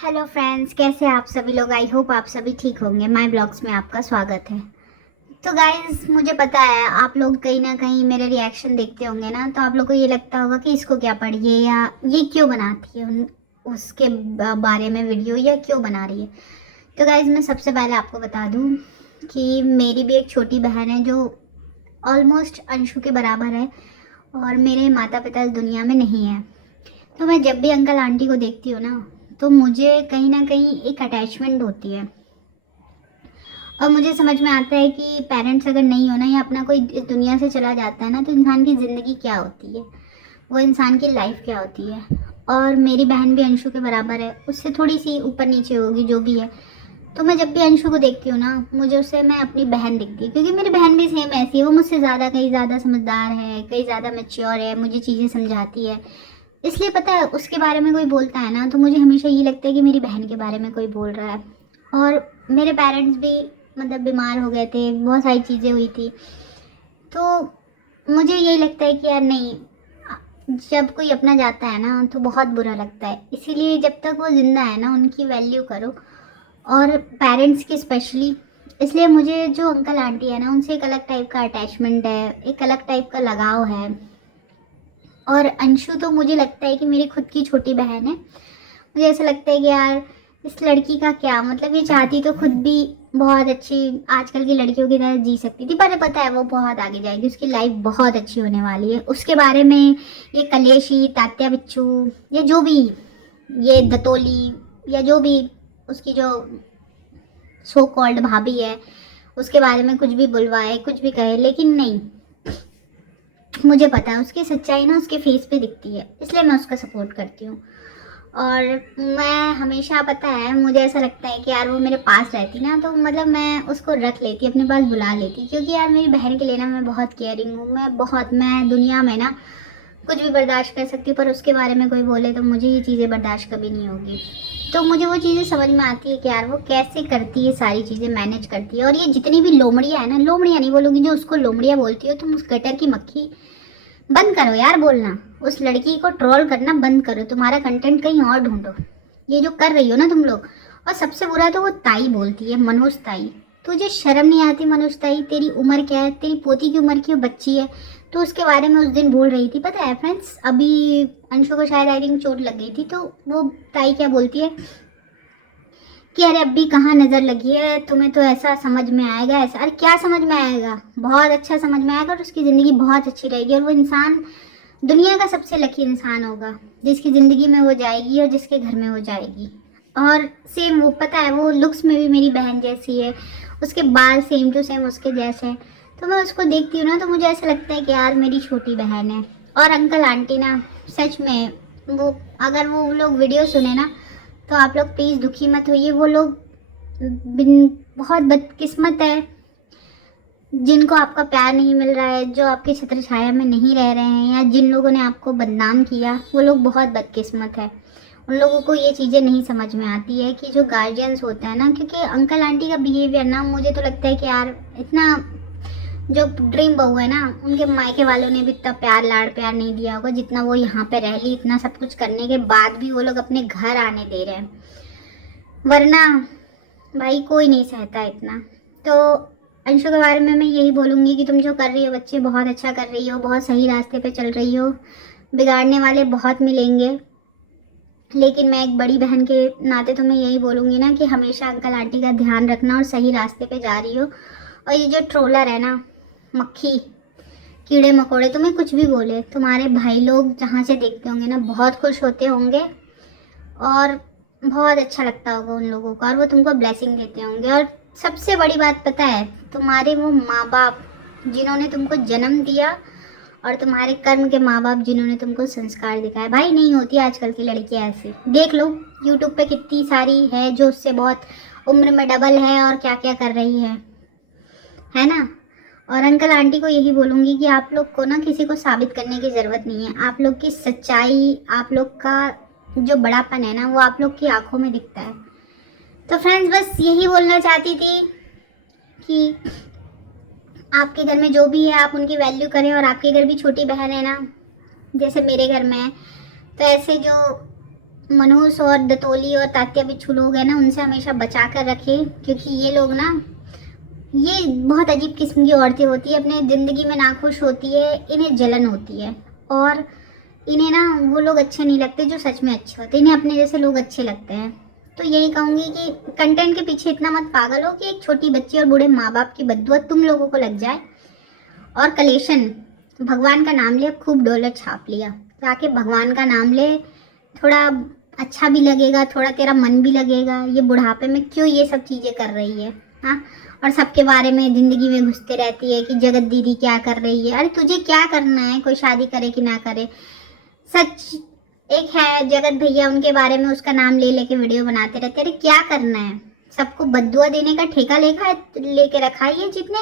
Hello friends, कैसे हैं आप सभी लोग। आई होप आप सभी ठीक होंगे। माय ब्लॉग्स में आपका स्वागत है। तो गाइस, मुझे पता है आप लोग कहीं ना कहीं मेरे रिएक्शन देखते होंगे ना, तो आप लोग को ये लगता होगा कि इसको क्या पड़ी है या ये क्यों बनाती है उसके बारे में वीडियो या क्यों बना रही है। तो गाइस, मैं सबसे पहले आपको बता दूं कि मेरी भी एक छोटी बहन है जो ऑलमोस्ट अंशु के बराबर है और मेरे माता पिता इस दुनिया में नहीं है। तो मैं जब भी अंकल आंटी को देखती हूँ ना, तो मुझे कहीं ना कहीं एक अटैचमेंट होती है और मुझे समझ में आता है कि पेरेंट्स अगर नहीं हो ना या अपना कोई इस दुनिया से चला जाता है ना, तो इंसान की ज़िंदगी क्या होती है, वो इंसान की लाइफ क्या होती है। और मेरी बहन भी अंशु के बराबर है, उससे थोड़ी सी ऊपर नीचे होगी जो भी है। तो मैं जब भी अंशु को देखती हूँ ना, मुझे उससे मैं अपनी बहन दिखती है, क्योंकि मेरी बहन भी सेम ऐसी है। वो मुझसे ज़्यादा कहीं ज़्यादा समझदार है, कहीं ज़्यादा मैच्योर है, मुझे चीज़ें समझाती है। इसलिए पता है, उसके बारे में कोई बोलता है ना, तो मुझे हमेशा ये लगता है कि मेरी बहन के बारे में कोई बोल रहा है। और मेरे पेरेंट्स भी मतलब बीमार हो गए थे, बहुत सारी चीज़ें हुई थी। तो मुझे यही लगता है कि यार नहीं, जब कोई अपना जाता है ना तो बहुत बुरा लगता है। इसीलिए जब तक वो ज़िंदा है ना, उनकी वैल्यू करो, और पेरेंट्स की स्पेशली। इसलिए मुझे जो अंकल आंटी है ना, उनसे एक अलग टाइप का अटैचमेंट है, एक अलग टाइप का लगाव है। और अंशु तो मुझे लगता है कि मेरी खुद की छोटी बहन है। मुझे ऐसा लगता है कि यार इस लड़की का क्या मतलब, ये चाहती तो खुद भी बहुत अच्छी आजकल की लड़कियों की तरह जी सकती थी, पर पता है वो बहुत आगे जाएगी, उसकी लाइफ बहुत अच्छी होने वाली है। उसके बारे में ये कलेशी तात्या बिच्छू, ये जो भी, ये दतोली, या जो भी उसकी जो सो कॉल्ड भाभी है, उसके बारे में कुछ भी बुलवाए, कुछ भी कहे, लेकिन नहीं, मुझे पता है उसकी सच्चाई ना उसके फेस पे दिखती है, इसलिए मैं उसका सपोर्ट करती हूँ। और मैं हमेशा, पता है, मुझे ऐसा लगता है कि यार वो मेरे पास रहती ना, तो मतलब मैं उसको रख लेती, अपने पास बुला लेती, क्योंकि यार मेरी बहन के लिए ना मैं बहुत केयरिंग हूँ। मैं दुनिया में ना कुछ भी बर्दाश्त कर सकती हूँ, पर उसके बारे में कोई बोले तो मुझे ये चीज़ें बर्दाश्त कभी नहीं होगी। तो मुझे वो चीज़ें समझ में आती है कि यार वो कैसे करती है, सारी चीज़ें मैनेज करती है। और ये जितनी भी लोमड़ियाँ है ना, लोमड़ियाँ नहीं बोलूँगी, जो उसको लोमड़ियाँ बोलती हो तुम, उस गटर की मक्खी, बंद करो यार बोलना। उस लड़की को ट्रोल करना बंद करो, तुम्हारा कंटेंट कहीं और ढूंढो। ये जो कर रही हो ना तुम लोग। और सबसे बुरा तो वो ताई बोलती है, मनोज ताई। तुझे शर्म नहीं आती मनोज ताई? तेरी उम्र क्या है? तेरी पोती की उम्र की बच्ची है, तो उसके बारे में उस दिन बोल रही थी। पता है फ्रेंड्स, अभी अंशु को शायद आई थिंक चोट लग गई थी, तो वो ताई क्या बोलती है कि अरे अभी कहाँ नज़र लगी है तुम्हें, तो ऐसा समझ में आएगा ऐसा। अरे क्या समझ में आएगा? बहुत अच्छा समझ में आएगा, और उसकी ज़िंदगी बहुत अच्छी रहेगी, और वो इंसान दुनिया का सबसे लकी इंसान होगा जिसकी ज़िंदगी में वो जाएगी और जिसके घर में वो जाएगी। और सेम वो, पता है, वो लुक्स में भी मेरी बहन जैसी है, उसके बाल सेम टू सेम उसके जैसे हैं। तो मैं उसको देखती हूँ ना, तो मुझे ऐसा लगता है कि यार मेरी छोटी बहन है। और अंकल आंटी ना, सच में, वो अगर वो लोग वीडियो सुने ना, तो आप लोग प्लीज़ दुखी मत होइए। वो लोग बिन बहुत बदकिस्मत है जिनको आपका प्यार नहीं मिल रहा है, जो आपके छत्र छाया में नहीं रह रहे हैं, या जिन लोगों ने आपको बदनाम किया, वो लोग बहुत बदकिस्मत है। उन लोगों को ये चीज़ें नहीं समझ में आती है कि जो गार्जियंस होते हैं ना, क्योंकि अंकल आंटी का बिहेवियर ना, मुझे तो लगता है कि यार इतना, जो ड्रीम बहू है ना, उनके मायके वालों ने भी इतना प्यार लाड़ प्यार नहीं दिया होगा जितना वो यहाँ पे रह ली। इतना सब कुछ करने के बाद भी वो लोग अपने घर आने दे रहे हैं, वरना भाई कोई नहीं सहता इतना। तो अंशु के बारे में मैं यही बोलूँगी कि तुम जो कर रही हो बच्चे, बहुत अच्छा कर रही हो, बहुत सही रास्ते पे चल रही हो। बिगाड़ने वाले बहुत मिलेंगे, लेकिन मैं एक बड़ी बहन के नाते तुम्हें यही बोलूँगी ना कि हमेशा अंकल आंटी का ध्यान रखना, और सही रास्ते पे जा रही हो। और ये जो ट्रोलर है ना, मक्खी, कीड़े मकोड़े, तुम्हें कुछ भी बोले, तुम्हारे भाई लोग जहाँ से देखते होंगे ना, बहुत खुश होते होंगे, और बहुत अच्छा लगता होगा उन लोगों को, और वो तुमको ब्लेसिंग देते होंगे। और सबसे बड़ी बात पता है, तुम्हारे वो माँ बाप जिन्होंने तुमको जन्म दिया, और तुम्हारे कर्म के माँ बाप जिन्होंने तुमको संस्कार दिखाए। भाई नहीं होती आजकल की लड़कियां ऐसी, देख लो यूट्यूब पे कितनी सारी है जो उससे बहुत उम्र में डबल है और क्या क्या कर रही है ना। और अंकल आंटी को यही बोलूँगी कि आप लोग को ना किसी को साबित करने की ज़रूरत नहीं है। आप लोग की सच्चाई, आप लोग का जो बड़ापन है ना, वो आप लोग की आंखों में दिखता है। तो फ्रेंड्स, बस यही बोलना चाहती थी कि आपके घर में जो भी है आप उनकी वैल्यू करें, और आपके घर भी छोटी बहन है ना, जैसे मेरे घर में है, तो ऐसे जो मनहूस और दतोली और तात्या बिच्छू लोग हैं ना, उनसे हमेशा बचा कर रखें, क्योंकि ये लोग ना, ये बहुत अजीब किस्म की औरतें होती है, अपने ज़िंदगी में नाखुश होती है, इन्हें जलन होती है और इन्हें ना वो लोग अच्छे नहीं लगते जो सच में अच्छे होते, इन्हें अपने जैसे लोग अच्छे लगते हैं। तो यही कहूँगी कि कंटेंट के पीछे इतना मत पागल हो कि एक छोटी बच्ची और बूढ़े माँ बाप की बद्दुआ तुम लोगों को लग जाए। और कलेशन, भगवान का नाम ले, खूब डॉलर छाप लिया, जाके भगवान का नाम ले, थोड़ा अच्छा भी लगेगा, थोड़ा तेरा मन भी लगेगा। ये बुढ़ापे में क्यों ये सब चीज़ें कर रही है, हाँ? और सबके बारे में ज़िंदगी में घुसते रहती है कि जगत दीदी क्या कर रही है। अरे तुझे क्या करना है, कोई शादी करे कि ना करे? सच एक है जगत भैया, उनके बारे में उसका नाम ले लेके वीडियो बनाते रहते। अरे क्या करना है? सबको बद्दुआ देने का ठेका लेके रखा है। ये जितने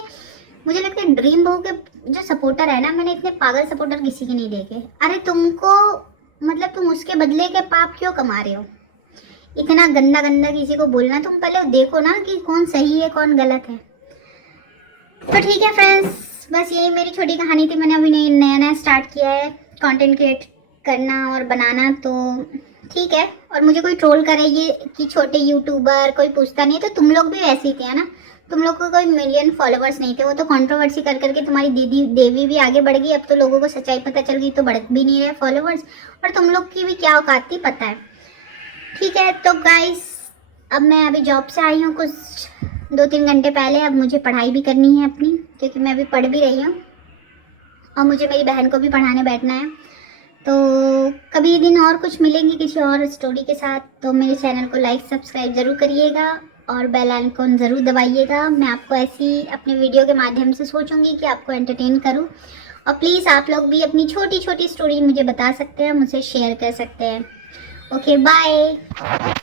मुझे लगता है ड्रीम बहू के जो सपोर्टर है ना, मैंने इतने पागल सपोर्टर किसी के नहीं देखे। अरे तुमको मतलब तुम उसके बदले के पाप क्यों कमा रहे हो? इतना गंदा गंदा किसी को बोलना, तुम पहले देखो ना कि कौन सही है कौन गलत है। तो ठीक है फ्रेंड्स, बस यही मेरी छोटी कहानी थी। मैंने अभी नया नया स्टार्ट किया है कंटेंट क्रिएट करना और बनाना, तो ठीक है। और मुझे कोई ट्रोल करे ये कि छोटे यूट्यूबर, कोई पूछता नहीं, तो तुम लोग भी वैसे ही थे ना। तुम लोग को कोई मिलियन फॉलोअर्स नहीं थे, वो तो कंट्रोवर्सी कर करके तुम्हारी दीदी देवी भी आगे बढ़ गई। अब तो लोगों को सच्चाई पता चल गई, तो बढ़ भी नहीं रहे फॉलोअर्स, और तुम लोग की भी क्या औकात थी पता है। ठीक है तो गाइस, अब मैं अभी जॉब से आई हूँ कुछ 2-3 घंटे पहले। अब मुझे पढ़ाई भी करनी है अपनी, क्योंकि मैं अभी पढ़ भी रही हूँ और मुझे मेरी बहन को भी पढ़ाने बैठना है। तो कभी दिन और कुछ मिलेंगी किसी और स्टोरी के साथ, तो मेरे चैनल को लाइक सब्सक्राइब ज़रूर करिएगा और बेल आइकन ज़रूर दबाइएगा। मैं आपको ऐसी अपने वीडियो के माध्यम से सोचूंगी कि आपको एंटरटेन करूं। और प्लीज़ आप लोग भी अपनी छोटी छोटी स्टोरी मुझे बता सकते हैं, मुझसे शेयर कर सकते हैं। Okay bye.